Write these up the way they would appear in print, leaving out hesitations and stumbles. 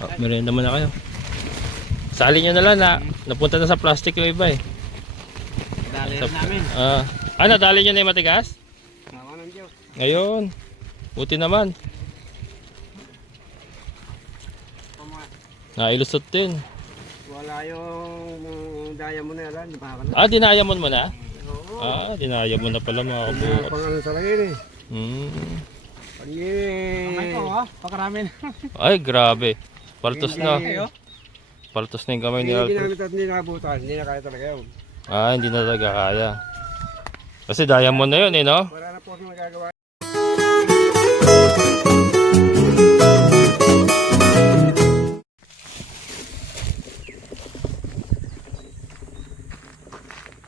Oh, merienda muna kayo. Sali nyo na lang na napunta na sa plastic yung iba eh. Dali rin namin. Nadali nyo na yung matigas? Nawa ng Diyos. Ngayon. Buti naman. Nailusot din. Wala yung diamond na yan. Dinayamon mo na? Oo. Dinayamon na pala mga kabukas. Pangalan sa langit eh. Hmm. Kamay ko ha, pakarami na. Ay, grabe. Paltos na. Hindi. Paltos na yung kamay ni Hindi Alfred. ginamit at hindi nakabutan. Hindi na kaya talaga yun. Hindi na talaga kaya. Kasi diamond na yun eh, no? Wala na po akong nagagawa.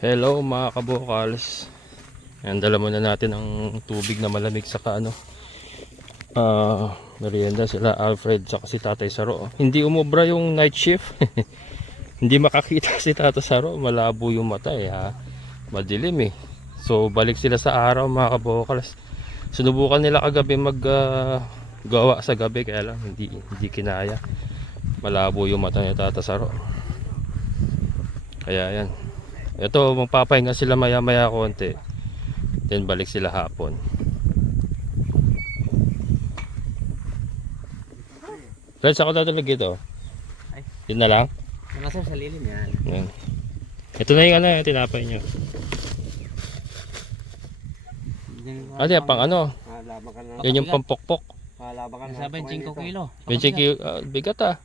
Hello mga kabukals. Ayan, dala muna natin ang tubig na malamig saka merienda sila Alfred saka si Tatay Saro. Hindi umubra yung night shift. Hindi makakita si Tatay Saro, malabo yung mata eh ha. Madilim eh. So balik sila sa araw mga kabukals. Sinubukan nila kagabi gawa sa gabi kaya lang hindi kinaya. Malabo yung mata ni Tatay Saro. Kaya yan. Ito, magpapahinga sila maya-maya konti. Then balik sila hapon. Guys, ako tatalag ito. Yun na lang. Wala sir sa lilim yan. Yan. Ito na yung tinapay nyo. Yan pang Laban ka na. yan yung pampokpok. Laban ka na. Nasa 25 kilo. Medyo bigat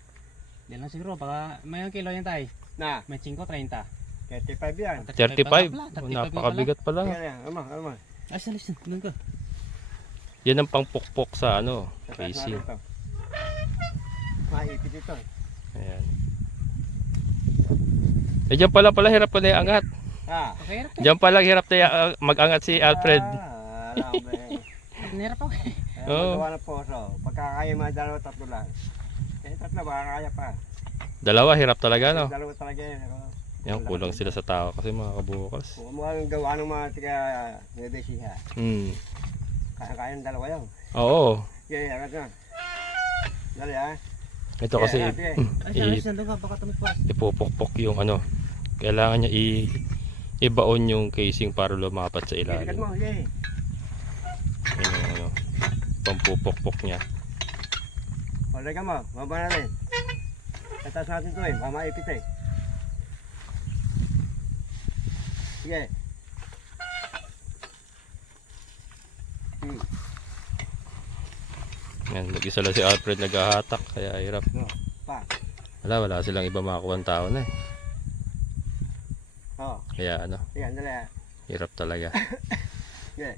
Yan lang siguro. Baka may kilo yan tayo. Na, May 5, 30. 35 yan. 35. 35 Napakabigat pala. Yan, ama. Ay, salis. Doon ka. Yan ang pangpokpok sa casing. Maipit ito. Ayan. Diyan pala hirap ko na iangat. Okay, hirap. Diyan pala hirap na mag-angat si Alfred. Alam mo eh. Hirap ako. Oo. Magawa ng poso. Pagkakaya mga dalawa, tatlo lang. Tatlo, baka kaya pa. Dalawa hirap talaga no. Dalawa talaga yan. Yan, kulang sila sa tao kasi mga kabukas. Kung mga gawa ng mga tiga Nedesiha. Kaya ng dalawa yun. Oo. Yeah, agad na. Dali ha. Ito kasi Ay, salis. Nandun ka. Baka tumikwas. ipupukpok yung kailangan niya ibaon yung casing para lumapat sa Ikad ilalim. mo, yeah. Yan yung pampupukpok niya. O, lega mo. Mababa natin. Tatas natin ito eh. Mamaipit eh. Sige. Yan, mag-isa lang si Alfred naghahatak kaya hirap. Pa. Wala silang iba makakuha ng tao na eh. Oo. Kaya Sige, dali ha. hirap talaga. Sige.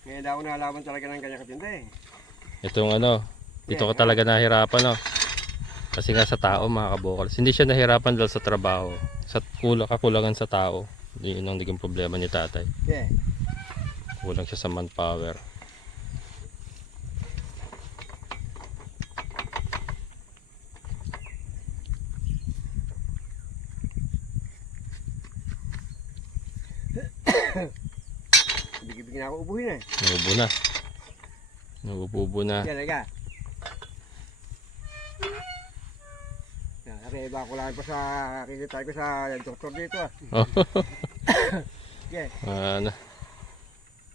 Kaya daw nalaban talaga ng kanya katinda eh. Itong dito ko talaga nahirapan kasi nga sa tao mga kabukals. Hindi siya nahirapan dahil sa trabaho. Sa kakulangan sa tao. Yun ang naging problema ni tatay. Sige. Kulang siya sa manpower. Bigyan ako ubuhin eh. Naubo na. Naubo na. Sige, lega. Kasi iba ko lang pa sa kikita ko sa doktor dito ah. Sige.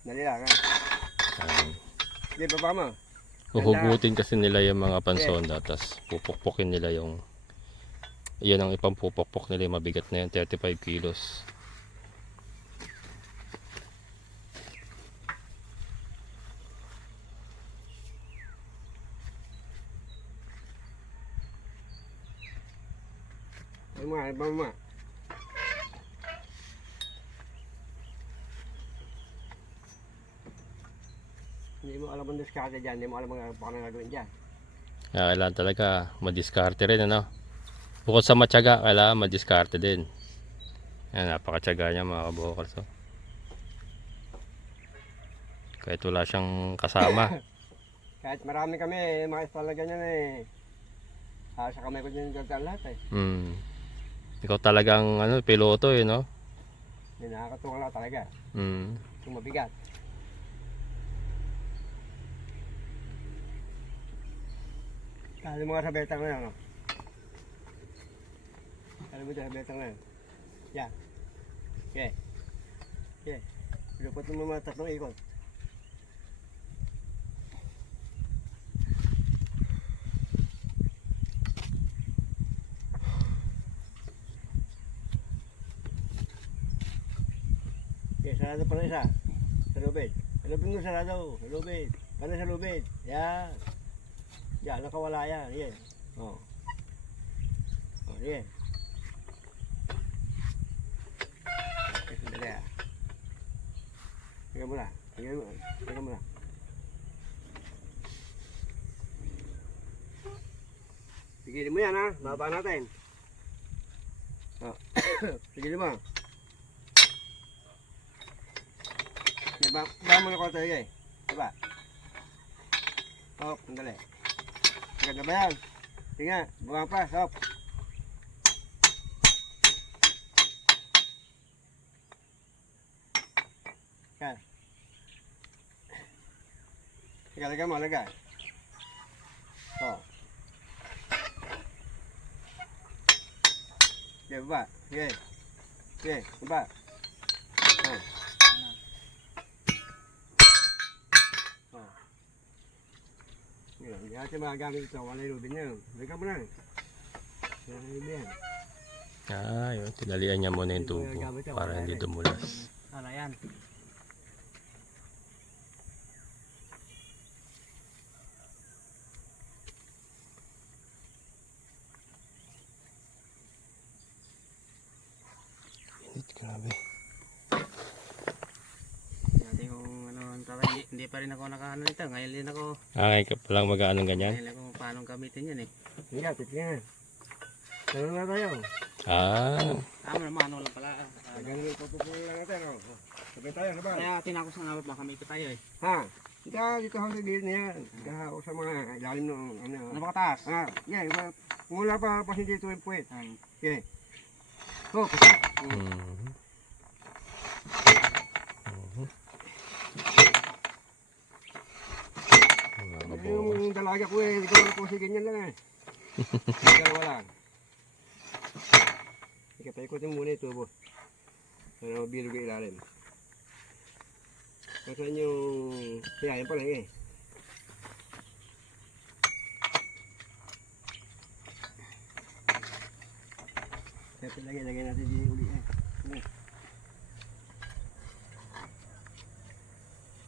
Dali lang ha. Sige, baba mo. Huhugutin kasi nila yung mga pansonda tapos pupukpukin nila yan ang ipampupukpok nila yung mabigat na yan, 35 kilos. Ay mo. Hindi mo alam ang diskarte dyan, hindi mo alam ang gagawin dyan. Kailangan talaga madiskarte rin Bukod sa matyaga, kailangan madiskarte din. Yan, napakatyaga niya mga kabukals. Kahit wala siyang kasama. Kahit marami kami, mga talaga niyan eh. Sa kamay ko dyan yung lahat eh. Ikaw talagang piloto no? Hindi nakakatuwa lang talaga. Yung mabigat. Alam mo nga sa betang na yan, no? Alam mo dyan sa betang na yan. Yan. Okay. Okay. Lupot mo mga tatlong ikot. Okay, sarado pa na isa. Sa lubid. Sa lubid mo sarado. Sa lubid. Paano sa lubid? Yan. Yan, nakawala yan. Yan. Oh. Oh, yan. Okay, sandali ah. Tingnan mo na. Tingnan mo. Tingnan mo na. Pigilin mo yan ha. Baba natin. Oh. Pigilin mo. Ba mo na ko tayo eh. Diba? Hop, sandali. Maganda ba yan? Tingnan, buwang pa, hop. Yan. Lagay mo, lagay. Oh. Okay, baba. Okay. Okay, baba. Oh. Hindi natin magagamit ito. Wala yung rubin niya. Balik mo lang. Wala yung rubin. Yun. Tinalian niya muna yung tubo para hindi dumulas. Wala yan. Init, grabe. Dati kung ano, hindi pa rin ako nakaano nito. Ngayon din ako. Ngayon ka palang mag-aanong ganyan? Ngayon ako paano gamitin yan eh. Hindi, titignan. Tanong na tayo. Mano lang pala. Ganun yung pupupulan lang natin. Oh. Sabay tayo, ano ba? Kaya tinakos na nga baka may ikot tayo eh. Ha? Dito ako sa gilid na yan. Dito ako sa mga ilalim ng ano. Ano ba kataas? Yeah, mula pa hindi ito yung puwet. Ay. Okay. Oh, pasok. Yung dalaga ko eh, hindi ko nakusi ganyan lang eh. Dalawa lang. Ikapaikotin muna ito, boss. Para mabilog yung ilalim. Kasan yung... Kaya, yan pala eh. Kaya lagay natin dito uli eh.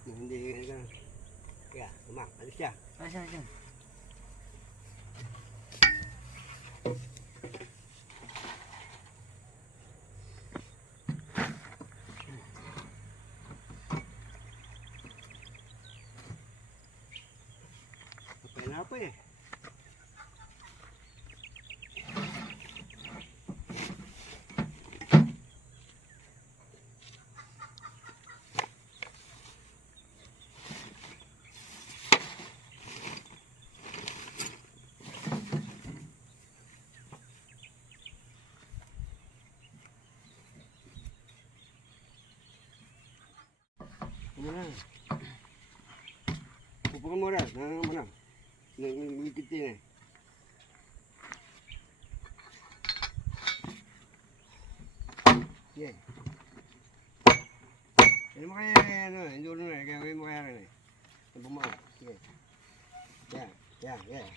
Hindi ka. Kaya, umak, alis siya. Ayan. Kapay na po eh. Ano na? Pupo ka muna. Nangangaman na. Nangigit din eh. Yeah. Ano mo kaya ano, hindi ulo na. Gagawin mo kaya rin eh. Bumaw. Yeah. Yan. Yan. Yan.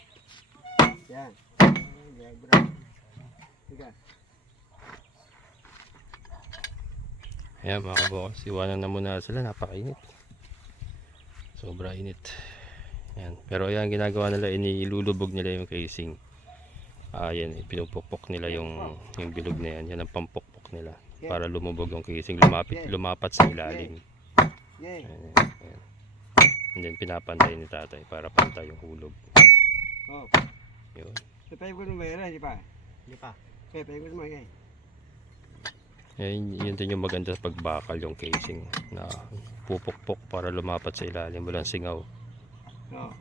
Yan. Yan. Bro. Sige. Ayan mga kabukas, iwanan na muna sila, napakainit. Sobra init. Ayan. Pero ayan ginagawa nila, inilulubog nila yung casing. Ayan, pinupukpok nila yung bilog na yan. Yan ang pampukpok nila para lumubog yung casing, lumapat sa ilalim. Yeah. Ayan, ayan. And then pinapantay ni tatay para pantay yung hulog. Oh. Yun. Sapay ko nung mayroon, di pa? Hindi pa. Sapay ko nung mayroon. Yun din yung maganda sa pagbakal yung casing na pupukpok para lumapat sa ilalim, walang singaw. Oo.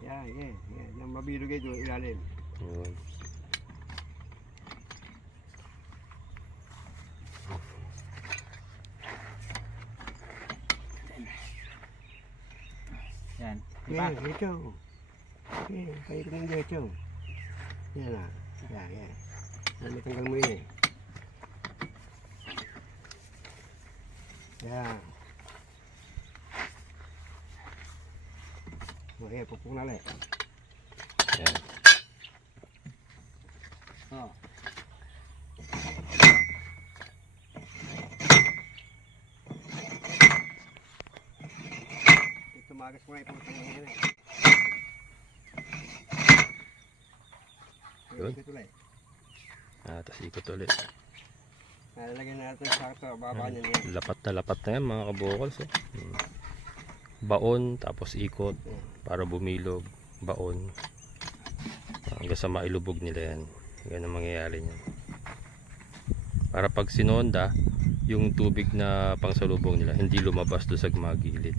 Yan, yan. Yung mabilog ito, ilalim. Yun. Yan. Di ba? Yan, ito. Okay, paikot ng diretso. Yan na. Yan. Yan, matanggal mo yun eh. Yan. Okay, pupuk na ulit. Yan. Oh. Tumagas mo nga ipapatang mo yun eh. Yun. Ikot ulit. Tapos ikot ulit. Lalagyan natin sa ito, baba niya niya. Lapat na yan mga kabukals. Oh. Baon, tapos ikot para bumilog. Baon. Hanggang sa mailubog nila yan. Yan ang mangyayari niyan. Para pag sinonda, yung tubig na pangsalubong nila, hindi lumabas doon sa gumagilid.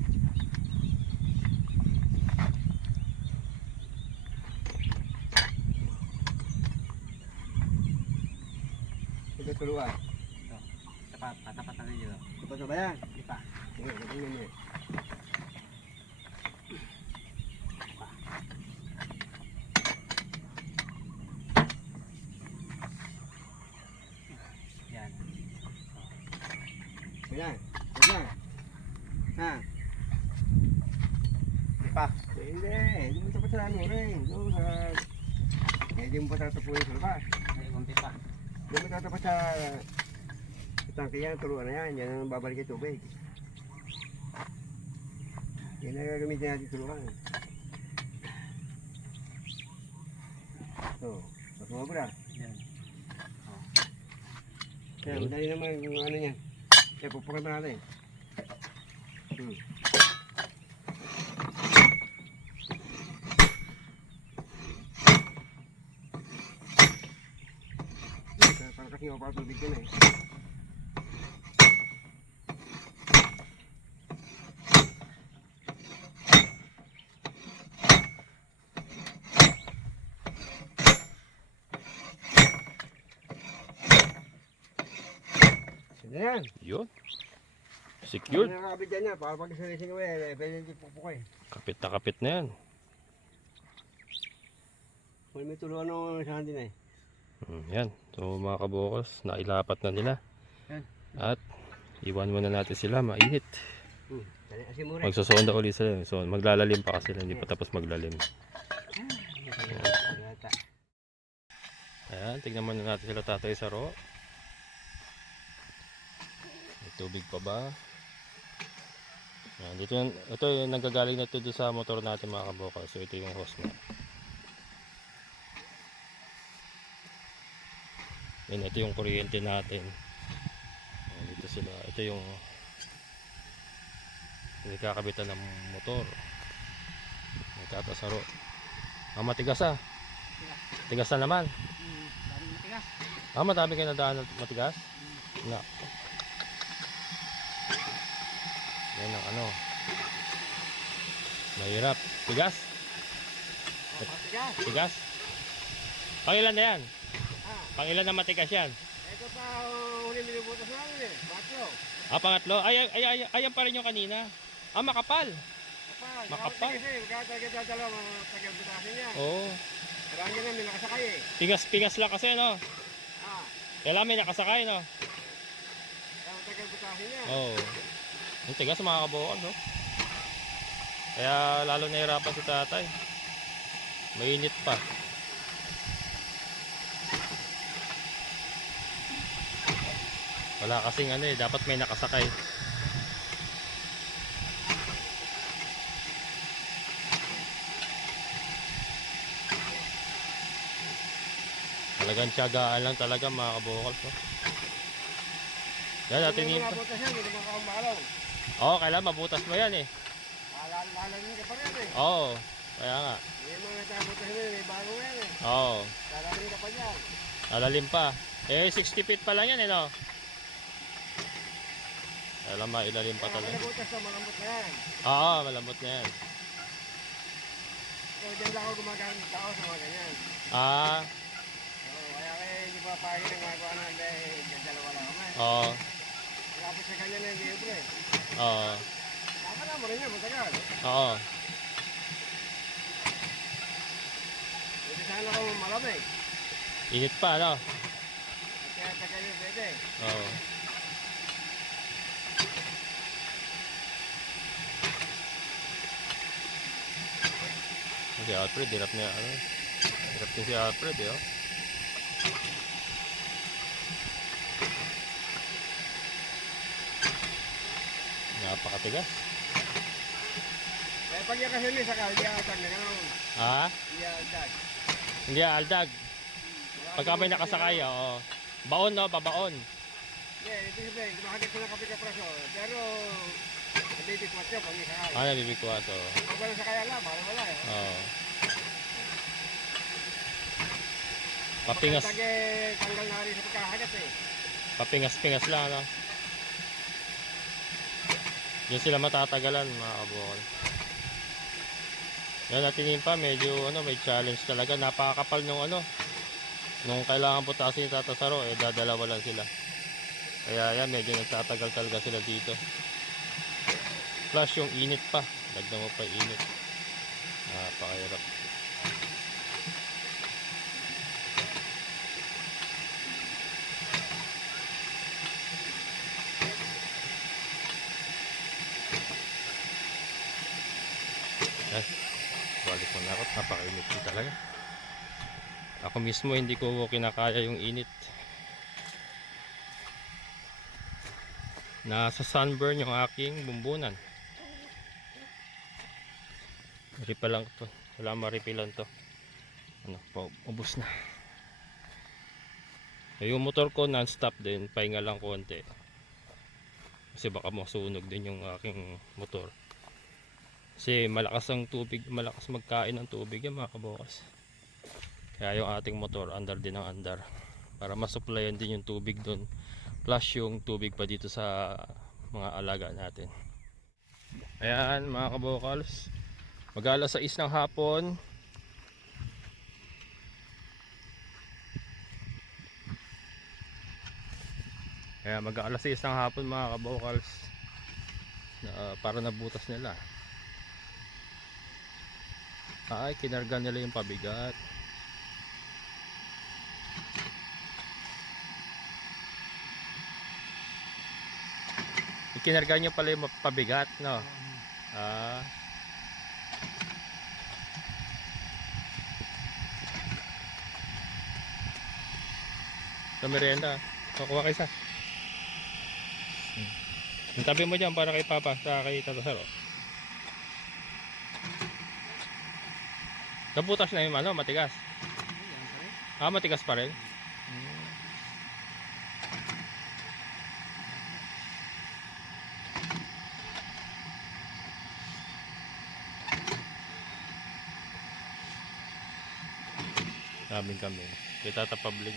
Ito tuluan. Tapat na rin dito. Ito na ba yan? Hindi pa. Sige, ito yun eh. Yan. Yan. Yan. Ha? Hindi pa. Hindi mo tapat sa ano rin. Doon sa... Hindi mo pa tatapunin sa labas. May kunti pa. Hindi mo tatapat sa... Sa tangke yan, tuluan na yan. Yan ang babalik yung tubig. Yan ang gagamitin natin tuluan. So, mas mabura. Yan. Kaya madali naman yung ano yan. Kaya pupukan natin. Parang kasi mapapal tubig yun eh. Yan. Yun. Secured. Ang nakakabit dyan yan, para pag isalising mo eh, pwede yung pupukay. Kapit na kapit na yan. Kung may tuluan ng isang din eh. Yan. So mga kabukals, nailapat na nila. Yan. At iwan muna natin sila, mainit. Kasi mura. Magsasonda ulit sila. So maglalalim pa kasi hindi pa tapos maglalim. Ayan, tignan muna natin sila Tatay Saro. May tubig pa ba? Ayan, dito yan, ito yung nanggagaling na ito doon sa motor natin mga kabukals. So ito yung hose na. Yan, ito yung kuryente natin. Ayan, dito sila. Ito yung nagkakabitan ng motor. Nagtatasaro. Matigas ah. Tigas na naman. Dami matigas. Madami kayo nadaan na matigas? Na. Yan ang ano. Mahirap. Tigas? Matigas. Tigas? Pangilan na yan? Pangilan na matigas yan? Ito pa huli minubutas namin eh. Patlo. Pangatlo? Ayan pa rin yung kanina. Makapal. Makapal. Kasi magkatagal dalawa mga tagal-butasin niya. Oo. Marami niya namin nakasakay eh. Pingas lang kasi no. Kailangan may nakasakay no. Kaya tagal-butasin niya. Oo. Yung tigas mga kabukal no. Kaya lalo nahirapan si tatay. Mainit pa. Wala kasing ano eh, dapat may nakasakay. Talagang tiyagaan lang talaga mga kabukal no. Yan natin yung mga butas yan, hindi naman kaumalaw. Oo, kailangan mabutas mo yan eh. Lalalamin ka pa rin eh. Oo, kaya nga. May mga tabutas yan, may bago yan eh. Oo, Lalamin ka pa yan. lalalim pa. 60 feet pa lang yan eh no. Alam mailalim pa Kaya talaga. nabutas na, malambot na yan. Oo, malambot na yan. So, dyan lang ako gumagamit ng tao sa mga ganyan. Kaya hindi pa pahingin ng mga kuha na, dyan dalawa lang naman. Oo. Tapos sa kanya na hindi libre. Oo. Nakala mo rin yan, matagal. Oo. malamig. Init pa, ano? At kaya tagal yung pwede. Oo. Si Alfred, hirap niya, ano? Hirap din si Alfred, eh, oh. Napakatigas. Eh, pag yan kasi may sakal, hindi aatag na gano'n. Ha? Hindi aatag. Hindi aldag. Pagka may nakasakay, oo. Baon, no? Babaon. Hindi, ibig sabihin, kumakagit ko ng kape ka praso. Pero, nabibigwas yun pag may sakal. Ah, nabibigwas, oo. Pag walang sakayan lang, parang wala eh. Oo. Papingas, Pagkatag eh, tanggal na rin sa pagkakagat eh. papingas-pingas lang, ano? Diyan sila matatagalan, mga kabukal. Yan natin pa, medyo ano, may challenge talaga. Napakakapal nung ano, nung kailangan putasin yung tatasaro, eh dadalawa lang sila. Kaya yan, medyo nagtatagal talaga sila dito. Plus yung init pa, dagdag mo pa yung init. Napakahirap. Yan. Balik mo na ako, napakainit din talaga. Ako mismo hindi ko kinakaya yung init. Nasa sunburn yung aking bumbunan. Refill lang to. Wala ma-refillan to. Ano, ubos na. Yung motor ko non-stop din, pahinga lang konti. Kasi baka masunog din yung aking motor. Kasi malakas ang tubig, malakas magkain ng tubig yan mga kabukas. Kaya yung ating motor andar din ang andar para masupplyan din yung tubig doon, plus yung tubig pa dito sa mga alaga natin. Ayan mga kabukals, mag-alas 6 ng hapon. Kaya mag-alas 6 ng hapon mga kabukals, para nabutas nila. Ay, kinarga nila yung pabigat. Kinarga nyo pala yung pabigat, no? Ah. Sa merienda. Kukuha kayo isa. Ang tabi mo dyan para kay Papa, sa kay Tata Saro. Nabutas na yung ano, matigas. Ah, matigas pa rin. Daming kami. Kaya tatapabling.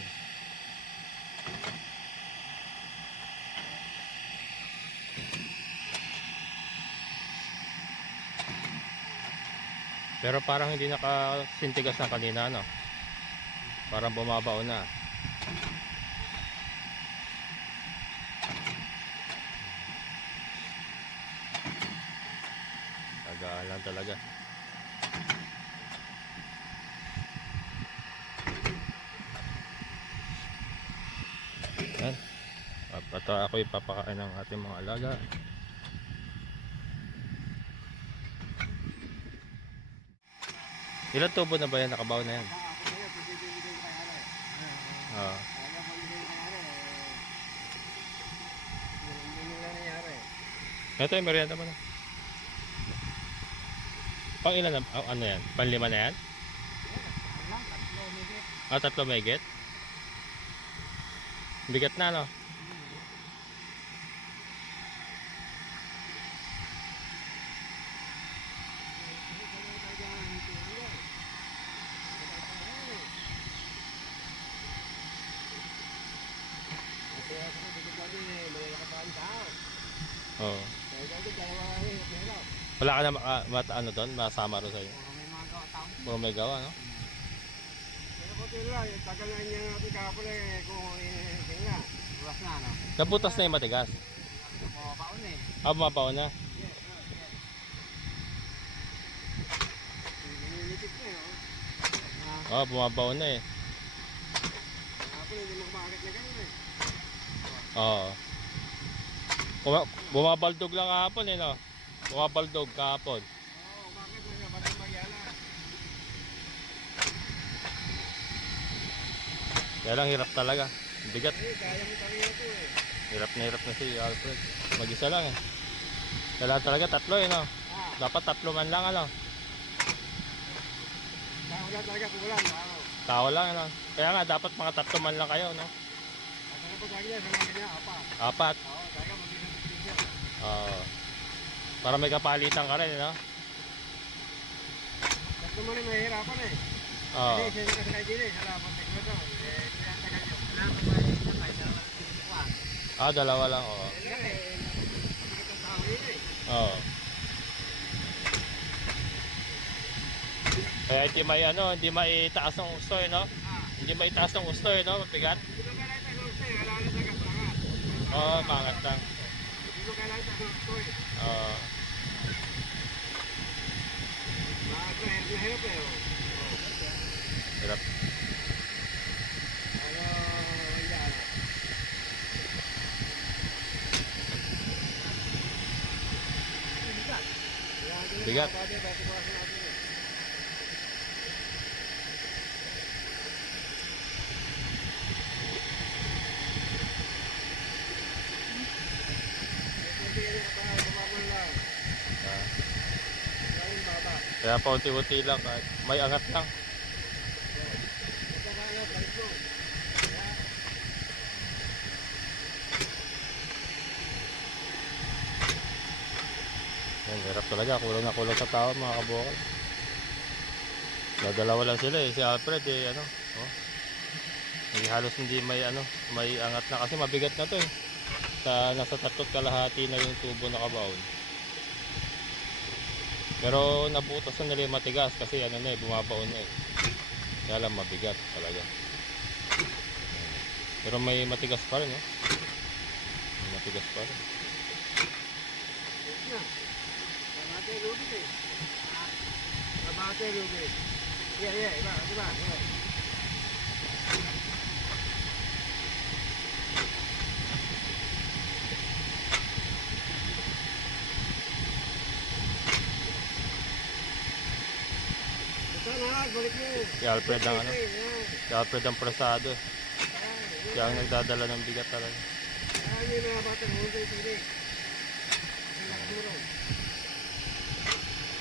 Pero parang hindi nakasintigas na kanina, no? Parang bumabaw na. Tagaan lang talaga. Yan. At ako ipapakain ng ating mga alaga. Ilan tubo na ba yan? Nakabaw na yan. Ako sa'yo, pwede bibigay ko kay Hara eh. Ah. Kaya pag bibigay ko kay Hara eh, hindi nila nangyari eh. Ito yung merienda mo na. Pang ilan na? Oh, ano yan? Panlima na yan? Ah, 3 megit? Bigat na, no? Kaya ako dito dati eh, may nakapaan tao. Oo. Kaya dati dalawa eh, pero Wala ka na ano doon? Masama rin sa'yo? May mga gawa-taon. Puro may gawa, no? pero ko tira, tagal na niya natin kahapon eh, kung tingnan. Buwas na, no? Nabutas na yung matigas. Makapaon eh. Ah, bumabaw na. Nilipit na eh, oh. Oh, bumabaon na eh. Ako hindi mo kumagat na ganun eh. Oo. Bumabaldog lang kahapon eh, no? Bumabaldog kahapon. Oo, umagat na siya. Ba't ang magyala? Kaya lang hirap talaga. Bigat. Eh, kaya mo talaga ito eh. Hirap na si Alfred. Mag-isa lang eh. Kailangan talaga tatlo eh, no? Dapat tatlo man lang, ano? Tao lang talaga kulang. Tao lang, ano? Kaya nga, dapat mga tatlo man lang kayo, no? At ano pa talaga sa mga ganyan, apat. Apat. Oo, talaga mag-isang siya. Oo. Para may kapalitan ka rin, no? Tatlo mo rin mahihirapan eh. Oo. Kasi isa yung kasakay din eh. Salamat sa kwento. Eh, kaya tagal nyo. Salamat pa rin sa kahit na kuwan. Ah, dalawa lang, oo. Kaya eh, mabigat ang tao yun eh. Oo. Kaya hindi maitaas ng gusto, eh, no? Hindi maitaas ng gusto, eh, no? Mabigat. Hindi mo kailangan tayo gusto eh. Wala na sa kapangat. Oo, mangat lang. Hindi mo kailangan tayo gusto eh. Oo. Mahirap eh. Hirap. Ano, hindi ano. Bigat. Ah. Kaya paunti-unti lang, kahit may angat lang. Yan, hirap talaga, kulang na kulang sa tao mga kabukal. Dadalawa lang sila eh, si Alfred eh, ano, oh. Halos hindi may angat na kasi mabigat na to eh. Nasa 3 kalahati na yung tubo na kabaon. Pero nabutas na nila yung matigas kasi bumabaon na eh. Kaya lang mabigat talaga. Pero may matigas pa rin, oh. May matigas pa rin. Babate Ruby eh. Babate Ruby. Iya, iba. Sana, balik mo. Si Alfred ang si Alfred ang prosado. Siya ang nagdadala ng bigat talaga. Ano yung mga bata mo ito ito.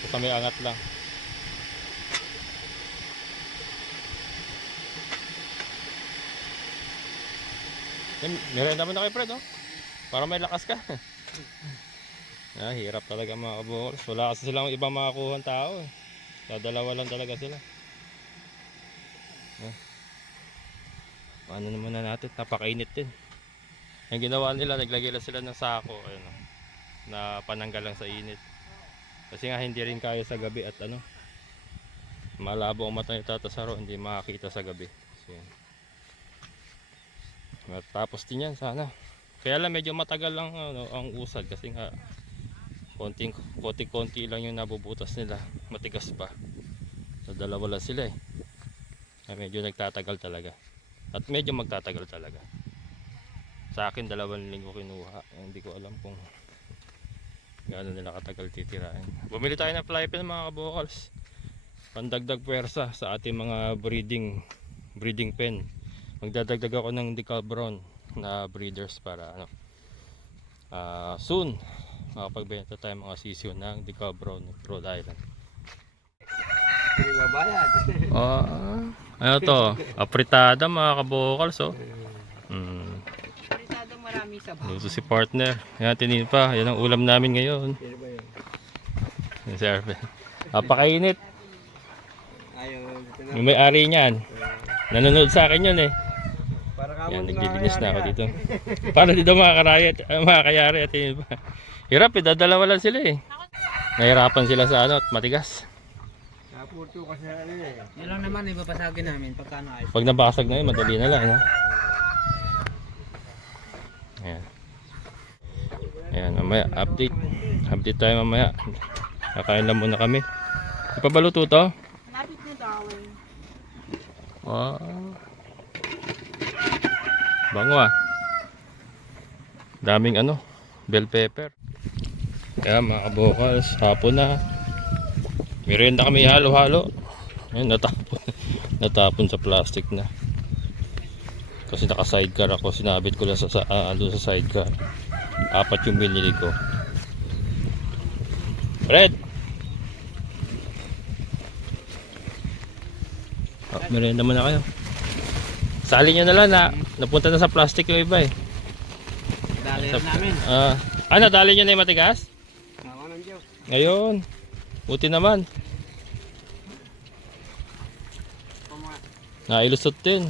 Basta may angat lang. Merenda mo na kay Fred, oh. Para may lakas ka. Hirap talaga mga kabukal. Wala kasi silang ibang makakuha ng tao eh. Dalawa lang talaga sila. Paano naman na natin? Napakainit din. Ang ginawa nila, naglagay lang sila ng sako. Ayun, oh, na pananggal lang sa init. Kasi nga hindi rin kaya sa gabi at malabo ang mata ni Tata Saro, hindi makakita sa gabi. So, yan. Matapos din yan sana. Kaya lang medyo matagal lang ang usad kasi nga konti lang yung nabubutas nila, matigas pa. So dalawa lang sila eh. Medyo nagtatagal talaga. At medyo magtatagal talaga. Sa akin 2 linggo kinuha. Hindi ko alam kung gaano nila katagal titirain. Bumili tayo ng fly pen mga kabukals. Pandagdag puwersa sa ating mga breeding pen. Magdadagdag ako ng decal brown na breeders para soon makapagbenta tayo mga sisyo ng decal brown Rhode Island. Hindi mabayad. Ano to? Apritada mga kabukals, oh. Maritado marami sa bahay. Luto si partner. Yan, tinin pa. Yan ang ulam namin ngayon. Sino ba yun? Yan si Arvin. Napakainit. Ayaw. Yung may-ari niyan. Nanonood sa akin yun eh. Para ka Yan, naglilinis na ako dito. Para dito makakayari at tinin pa. Hirap eh, dadalawa lang sila eh. Nahirapan sila sa at matigas. Naputo kasi eh. Yun lang naman, ibabasagin namin pagka ayos. Pag nabasag na yun, madali na lang. Ayan. Ayan, mamaya update tayo mamaya. Kakain lang muna kami. Ipabaluto to? Lapit na daw eh. Ah. Bango ah. Daming ano, bell pepper. Kaya mga kabokals, hapon na. Merienda kami halo-halo. Ayun, natapon. Natapon sa plastic na. Kasi naka sidecar ako, sinabit ko lang doon sa sidecar. 4 yung binili ko. Red! Oh, merienda muna kayo. Sali nyo na lang na napunta na sa plastic yung iba eh. Dali namin. Nadali nyo na yung matigas? Ako ng Diyos. Ngayon. Buti naman. Nailusot din.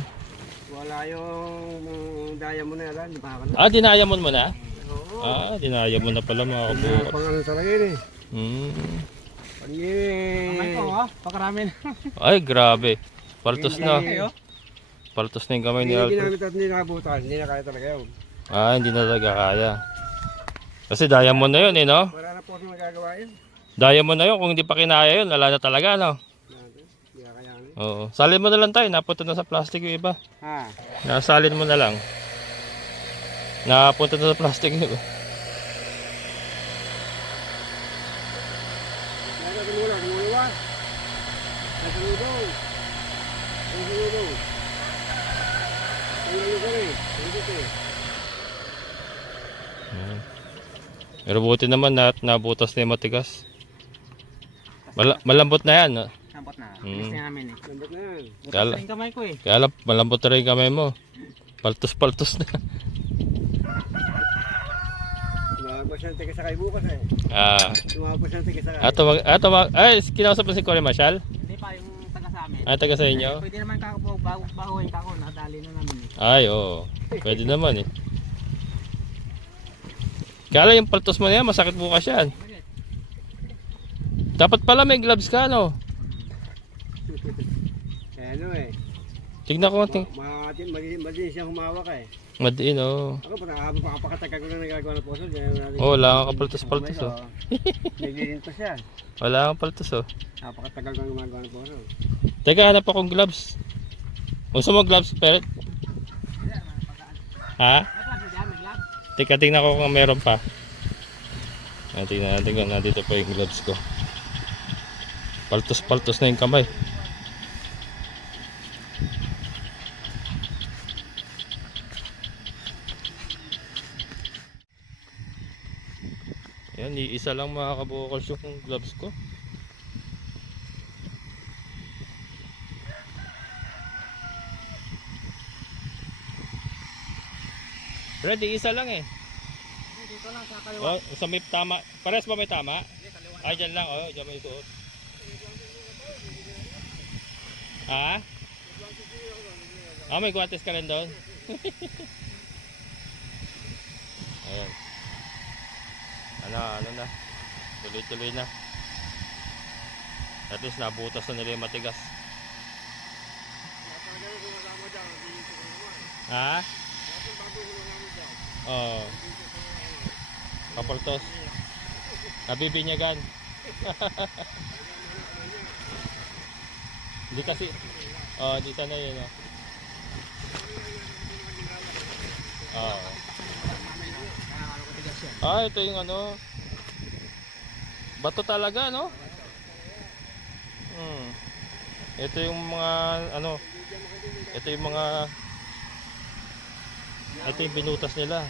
Wala yung diamond na yan. Di ba ka na? Dinayamon mo na? Oo. Dinayamon na pala mga kabukas. Pang ano talaga yun eh. Pag Kamay ko ha, pakarami na. Ay, grabe. Paltos na. Kayo? Paltos na yung kamay ni Hindi Alfred. ginamit at hindi nakabutan. Hindi na kaya talaga yun. Hindi na talaga kaya. Kasi diamond na yun eh, no? Wala na po kami magagawa yun. Diamond na yun. Kung hindi pa kinaya yun, wala na talaga, no? Hindi na kaya yun. Oo. Salin mo na lang tayo. Napunta na sa plastic yung iba. Ha? Nasalin mo na lang. Napunta na sa plastic yung iba. Kaya tumula. Tumula. Tumulong. Tumulong. Tumulong ka rin. Tumulong. Pero buti naman nabutas na yung matigas. Malambot na yan. No? Nabot na. Mm. Gusto namin eh. Lambot na yan. Butas Kala- na yung kamay ko eh. Kaya lang, malambot na rin yung kamay mo. Paltos-paltos na. Tumabas ng tiga sa kay bukas eh. Tumabas ng tiga sa kay. Ay, kinausap mo si Cory Marshall? Hindi pa yung taga sa amin. Taga sa inyo? Pwede naman baguhin kako, nadali na namin eh. Ay, oo. Pwede naman eh. Kaya lang yung paltos mo na yan, masakit bukas yan. Dapat pala may gloves ka, no? Eh ano eh. Tignan ko nga. Madiin siyang humawak eh. Madiin, oo. Ako pa napakatagal ko na nagagawa ng puso. Wala kang kapaltos-paltos, oh. Naglilintas siya. Wala kang paltos, oh. Napakatagal ko na gumagawa ng puso. Teka, hanap akong gloves. Gusto mo gloves, Peret? Ha? Teka, tingnan ko kung meron pa. Tingnan natin kung nandito pa yung gloves ko. Paltos-paltos na yung kamay. Ayan, isa lang mga kabukals yung gloves ko. Ready, isa lang eh. Dito lang sa kaliwa. Oh, sa may tama. Pares ba may tama? Ay, dyan lang. Oh, dyan may suot. Ha? May guantes ka rin doon. Ayan. Ano na. Tuloy-tuloy na. At least nabutas na nila yung matigas. Ha? Oo. Kapaltos. Nabibinyagan. Hindi kasi. Hindi sana yun. Ito yung ano. Bato talaga, no? Ito yung mga ano. Ito yung mga binutas nila.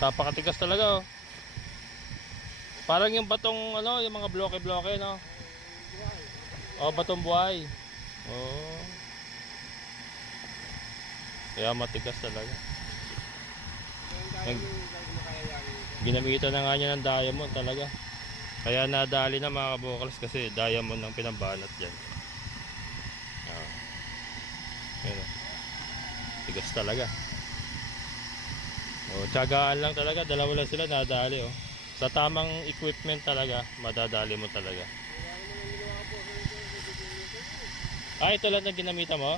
Napakatigas talaga, oh. Parang yung batong ano, yung mga bloke-bloke, no? Batong buhay. Kaya matigas talaga. Ginamitan na nga niya ng diamond talaga. Kaya nadali na mga kabukals kasi diamond ang pinambanat dyan. Ayan. Tigas talaga. Tiyagaan lang talaga. Dalawa lang sila nadali, oh. Sa tamang equipment talaga, madadali mo talaga. Ito lang na ginamitan mo?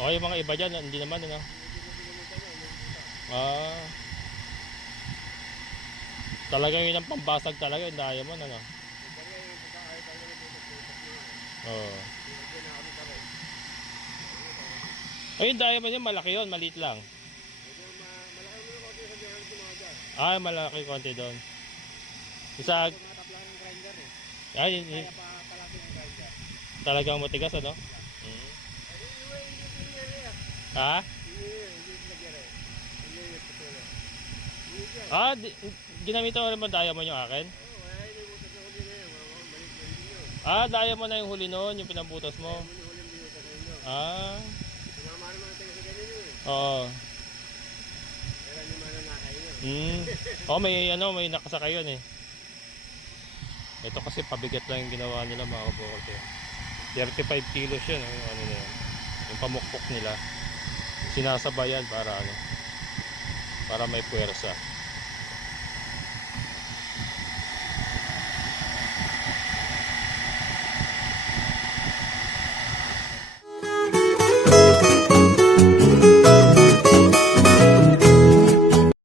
Yung mga iba dyan, hindi naman, ano? Talaga yun ang pambasag talaga, yung diamond, ano? Ay, yung diamond yun, malaki yun, maliit lang. Medyo malaki mo ko sa meron tumaga. Ay, malaki konti doon. Isa, Ito mga tapla ng grinder eh. ay, Kaya pa kalaki ng grinder. talagang matigas, ano? Ha? Ah, ginamit mo rin ba diamond yung akin? Ah, diamond na yung huli noon, yung pinambutas mo. Ah, oo. Oh, may nakasakay yun eh. Ito kasi pabigat lang yung ginawa nila mga kabukol. 35 kilos yun, yung ano na yun. Yung pamukpok nila. Sinasabayan para ano, para may puwersa.